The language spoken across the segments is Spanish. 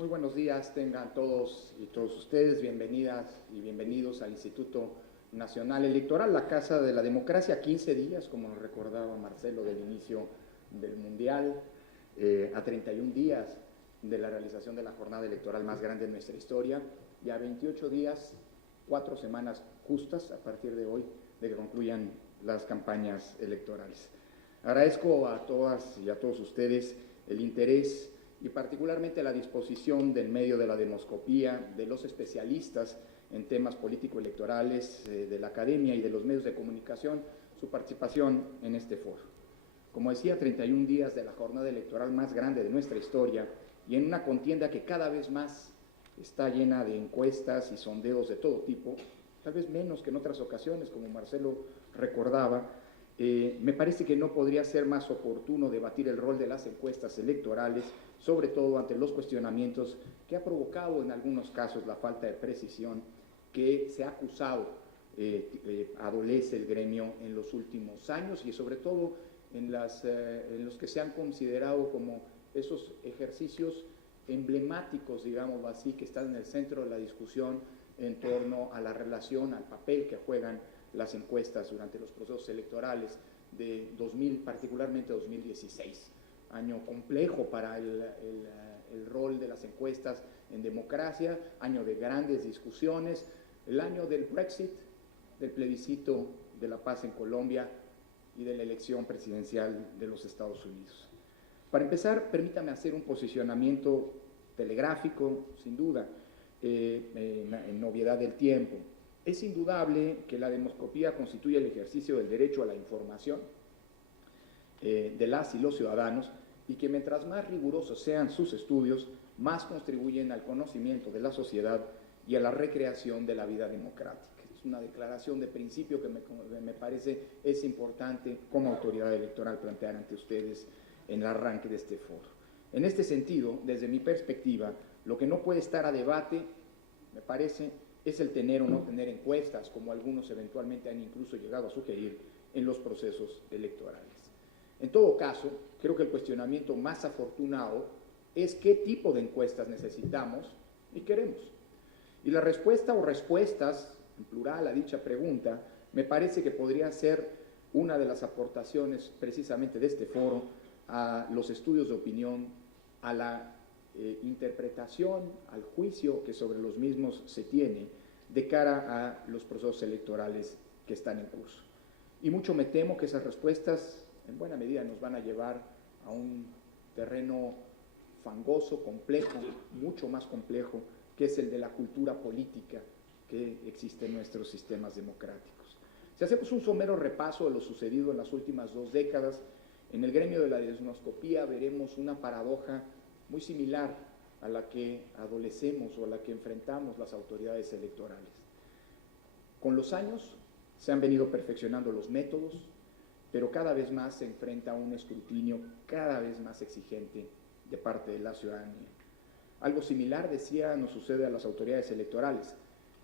Muy buenos días, tengan todos y todos ustedes, bienvenidas y bienvenidos al Instituto Nacional Electoral, la Casa de la Democracia, 15 días, como nos recordaba Marcelo, del inicio del Mundial, a 31 días de la realización de la jornada electoral más grande de nuestra historia, y a 28 días, 4 semanas justas a partir de hoy, de que concluyan las campañas electorales. Agradezco a todas y a todos ustedes el interés y particularmente la disposición del medio de la demoscopía, de los especialistas en temas político-electorales, de la academia y de los medios de comunicación, su participación en este foro. Como decía, 31 días de la jornada electoral más grande de nuestra historia y en una contienda que cada vez más está llena de encuestas y sondeos de todo tipo, tal vez menos que en otras ocasiones, como Marcelo recordaba. Me parece que no podría ser más oportuno debatir el rol de las encuestas electorales, sobre todo ante los cuestionamientos que ha provocado en algunos casos la falta de precisión que se ha acusado adolece el gremio en los últimos años y sobre todo en los que se han considerado como esos ejercicios emblemáticos, digámoslo así, que están en el centro de la discusión en torno a la relación, al papel que juegan las encuestas durante los procesos electorales de 2000, particularmente 2016, año complejo para el rol de las encuestas en democracia, año de grandes discusiones, el año del Brexit, del plebiscito de la paz en Colombia y de la elección presidencial de los Estados Unidos. Para empezar, permítame hacer un posicionamiento telegráfico, sin duda, en obviedad del tiempo. Es indudable que la demoscopía constituye el ejercicio del derecho a la información de las y los ciudadanos y que mientras más rigurosos sean sus estudios, más contribuyen al conocimiento de la sociedad y a la recreación de la vida democrática. Es una declaración de principio que me parece es importante como autoridad electoral plantear ante ustedes en el arranque de este foro. En este sentido, desde mi perspectiva, lo que no puede estar a debate, me parece, es el tener o no tener encuestas, como algunos eventualmente han incluso llegado a sugerir en los procesos electorales. En todo caso, creo que el cuestionamiento más afortunado es qué tipo de encuestas necesitamos y queremos. Y la respuesta o respuestas, en plural, a dicha pregunta, me parece que podría ser una de las aportaciones precisamente de este foro a los estudios de opinión, a la interpretación, al juicio que sobre los mismos se tiene de cara a los procesos electorales que están en curso. Y mucho me temo que esas respuestas en buena medida nos van a llevar a un terreno fangoso, complejo, mucho más complejo, que es el de la cultura política que existe en nuestros sistemas democráticos. Si hacemos un somero repaso de lo sucedido en las últimas 2 décadas, en el gremio de la demoscopía veremos una paradoja muy similar a la que adolecemos o a la que enfrentamos las autoridades electorales. Con los años se han venido perfeccionando los métodos, pero cada vez más se enfrenta a un escrutinio cada vez más exigente de parte de la ciudadanía. Algo similar, decía, nos sucede a las autoridades electorales.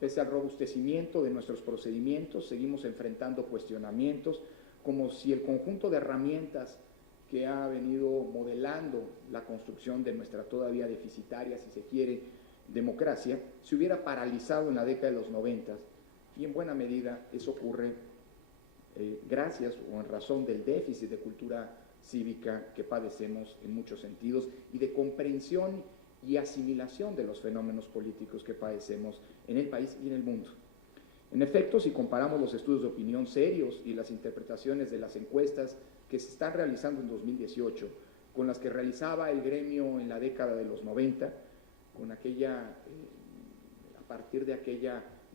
Pese al robustecimiento de nuestros procedimientos, seguimos enfrentando cuestionamientos como si el conjunto de herramientas que ha venido modelando la construcción de nuestra todavía deficitaria, si se quiere, democracia, se hubiera paralizado en la década de los 90, y en buena medida eso ocurre gracias o en razón del déficit de cultura cívica que padecemos en muchos sentidos y de comprensión y asimilación de los fenómenos políticos que padecemos en el país y en el mundo. En efecto, si comparamos los estudios de opinión serios y las interpretaciones de las encuestas que se están realizando en 2018 con las que realizaba el gremio en la década de los 90, con a partir de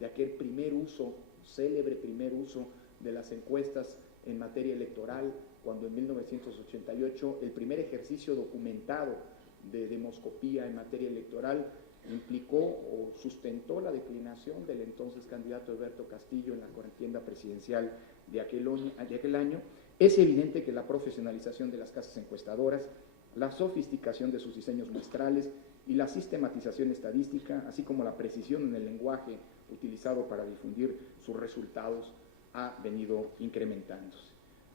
aquel primer uso, célebre primer uso de las encuestas en materia electoral, cuando en 1988 el primer ejercicio documentado de demoscopía en materia electoral implicó o sustentó la declinación del entonces candidato Alberto Castillo en la contienda presidencial de aquel año. Es evidente que la profesionalización de las casas encuestadoras, la sofisticación de sus diseños muestrales y la sistematización estadística, así como la precisión en el lenguaje utilizado para difundir sus resultados, ha venido incrementándose.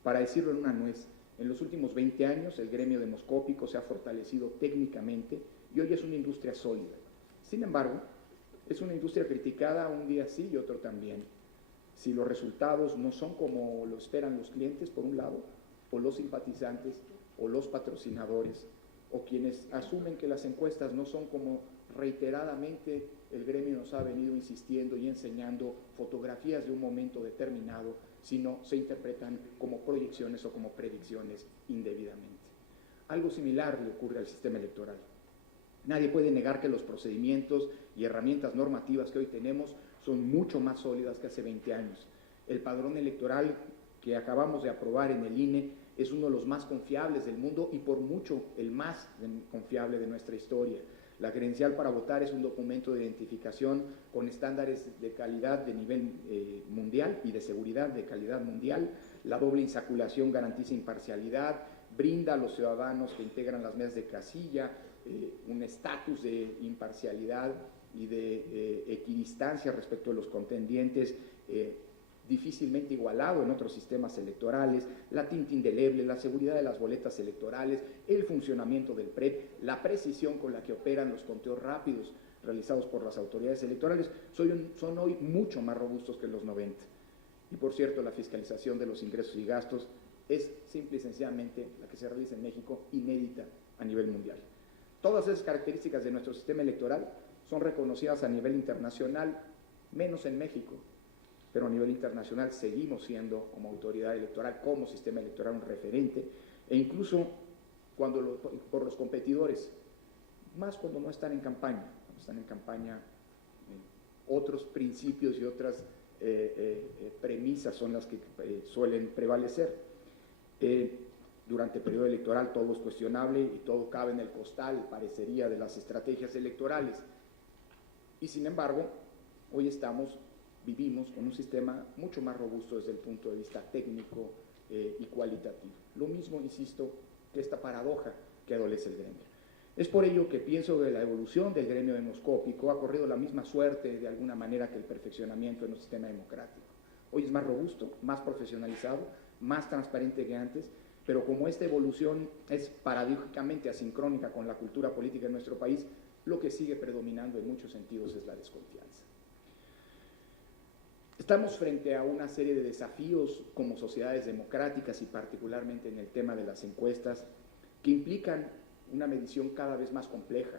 Para decirlo en una nuez, En los últimos 20 años el gremio demoscópico se ha fortalecido técnicamente y hoy es una industria sólida. Sin embargo, es una industria criticada un día sí y otro también. Si los resultados no son como lo esperan los clientes, por un lado, o los simpatizantes, o los patrocinadores, o quienes asumen que las encuestas no son como reiteradamente el gremio nos ha venido insistiendo y enseñando fotografías de un momento determinado, sino se interpretan como proyecciones o como predicciones indebidamente. Algo similar le ocurre al sistema electoral. Nadie puede negar que los procedimientos y herramientas normativas que hoy tenemos son mucho más sólidas que hace 20 años. El padrón electoral que acabamos de aprobar en el INE es uno de los más confiables del mundo y por mucho el más confiable de nuestra historia. La credencial para votar es un documento de identificación con estándares de calidad de nivel mundial y de seguridad de calidad mundial. La doble insaculación garantiza imparcialidad, brinda a los ciudadanos que integran las mesas de casilla un estatus de imparcialidad y de equidistancia respecto a los contendientes difícilmente igualado en otros sistemas electorales, la tinta indeleble, la seguridad de las boletas electorales, el funcionamiento del PREP, la precisión con la que operan los conteos rápidos realizados por las autoridades electorales, son hoy mucho más robustos que en los 90. Y por cierto, la fiscalización de los ingresos y gastos es simple y sencillamente la que se realiza en México, inédita a nivel mundial. Todas esas características de nuestro sistema electoral son reconocidas a nivel internacional, menos en México, pero a nivel internacional seguimos siendo como autoridad electoral, como sistema electoral un referente, e incluso por los competidores, más cuando no están en campaña. Cuando están en campaña, otros principios y otras premisas son las que suelen prevalecer. Durante el periodo electoral todo es cuestionable y todo cabe en el costal, parecería, de las estrategias electorales. Y sin embargo, hoy vivimos con un sistema mucho más robusto desde el punto de vista técnico y cualitativo. Lo mismo, insisto, que esta paradoja que adolece el gremio. Es por ello que pienso que la evolución del gremio demoscópico ha corrido la misma suerte de alguna manera que el perfeccionamiento en un sistema democrático. Hoy es más robusto, más profesionalizado, más transparente que antes, pero como esta evolución es paradójicamente asincrónica con la cultura política de nuestro país, lo que sigue predominando en muchos sentidos es la desconfianza. Estamos frente a una serie de desafíos como sociedades democráticas y particularmente en el tema de las encuestas que implican una medición cada vez más compleja.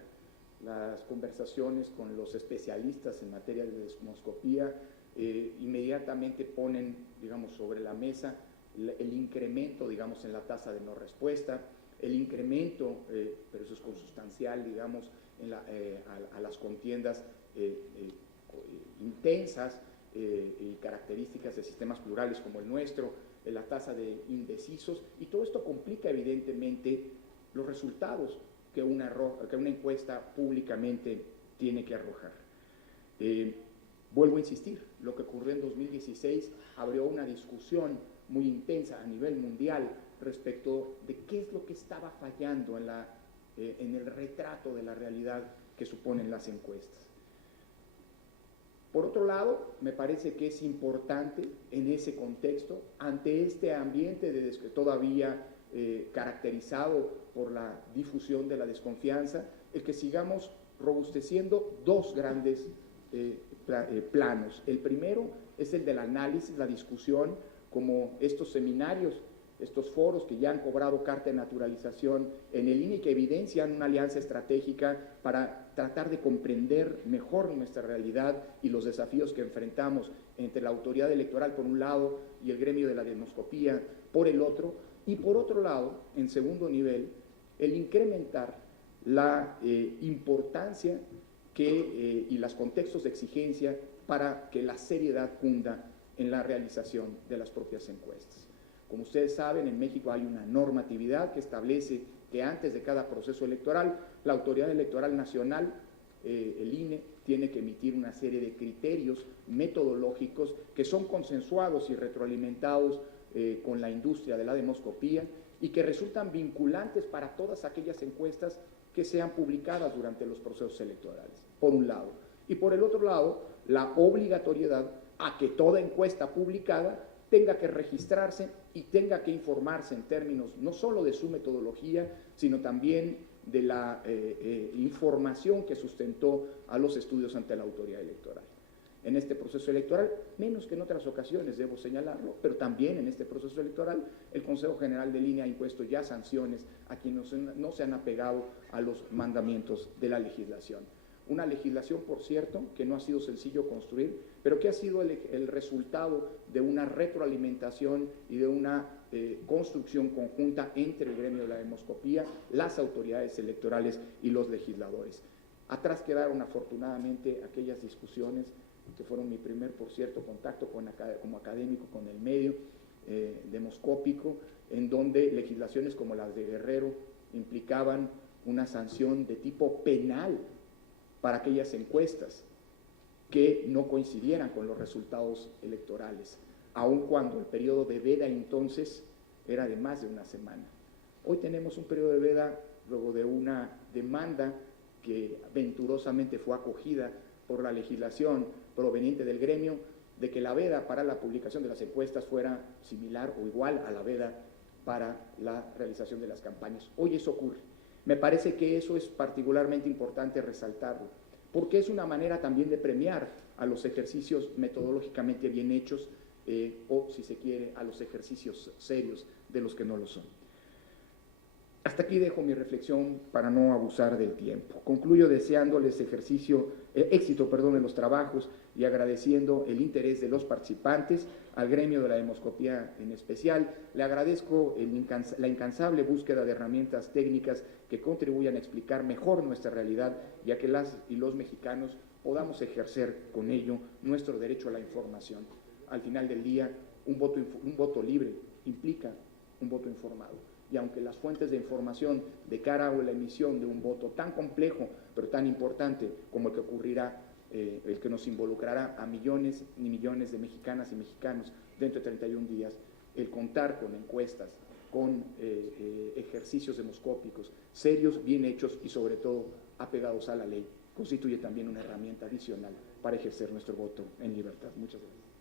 Las conversaciones con los especialistas en materia de demoscopía inmediatamente ponen, digamos, sobre la mesa el incremento, digamos, en la tasa de no respuesta, el incremento, pero eso es consustancial, digamos, a las contiendas intensas y características de sistemas plurales como el nuestro, la tasa de indecisos, y todo esto complica evidentemente los resultados que una encuesta públicamente tiene que arrojar. Vuelvo a insistir, lo que ocurrió en 2016 abrió una discusión muy intensa a nivel mundial respecto de qué es lo que estaba fallando en el retrato de la realidad que suponen las encuestas. Por otro lado, me parece que es importante en ese contexto, ante este ambiente todavía caracterizado por la difusión de la desconfianza, el que sigamos robusteciendo dos grandes planos. El primero es el del análisis, la discusión, como estos seminarios, estos foros que ya han cobrado carta de naturalización en el INE y que evidencian una alianza estratégica para tratar de comprender mejor nuestra realidad y los desafíos que enfrentamos entre la autoridad electoral por un lado y el gremio de la demoscopía por el otro, y por otro lado, en segundo nivel, el incrementar la importancia y los contextos de exigencia para que la seriedad cunda en la realización de las propias encuestas. Como ustedes saben, en México hay una normatividad que establece que antes de cada proceso electoral, la Autoridad Electoral Nacional, el INE, tiene que emitir una serie de criterios metodológicos que son consensuados y retroalimentados con la industria de la demoscopía y que resultan vinculantes para todas aquellas encuestas que sean publicadas durante los procesos electorales, por un lado. Y por el otro lado, la obligatoriedad a que toda encuesta publicada tenga que registrarse y tenga que informarse en términos no solo de su metodología, sino también de la información que sustentó a los estudios ante la autoridad electoral. En este proceso electoral, menos que en otras ocasiones, debo señalarlo, pero también en este proceso electoral, el Consejo General del INE ha impuesto ya sanciones a quienes no se han apegado a los mandamientos de la legislación. Una legislación, por cierto, que no ha sido sencillo construir, pero que ha sido el resultado de una retroalimentación y de una construcción conjunta entre el gremio de la demoscopía, las autoridades electorales y los legisladores. Atrás quedaron afortunadamente aquellas discusiones que fueron mi primer, por cierto, contacto como académico con el medio demoscópico, en donde legislaciones como las de Guerrero implicaban una sanción de tipo penal para aquellas encuestas que no coincidieran con los resultados electorales, aun cuando el periodo de veda entonces era de más de una semana. Hoy tenemos un periodo de veda luego de una demanda que venturosamente fue acogida por la legislación proveniente del gremio, de que la veda para la publicación de las encuestas fuera similar o igual a la veda para la realización de las campañas. Hoy eso ocurre. Me parece que eso es particularmente importante resaltarlo, porque es una manera también de premiar a los ejercicios metodológicamente bien hechos o, si se quiere, a los ejercicios serios de los que no lo son. Hasta aquí dejo mi reflexión para no abusar del tiempo. Concluyo deseándoles éxito en los trabajos y agradeciendo el interés de los participantes, al gremio de la demoscopía en especial. Le agradezco la incansable búsqueda de herramientas técnicas que contribuyan a explicar mejor nuestra realidad y a que las y los mexicanos podamos ejercer con ello nuestro derecho a la información. Al final del día, un voto libre implica un voto informado. Y aunque las fuentes de información de cara a la emisión de un voto tan complejo, pero tan importante como el que ocurrirá, el que nos involucrará a millones y millones de mexicanas y mexicanos dentro de 31 días, el contar con encuestas, con ejercicios demoscópicos serios, bien hechos y sobre todo apegados a la ley, constituye también una herramienta adicional para ejercer nuestro voto en libertad. Muchas gracias.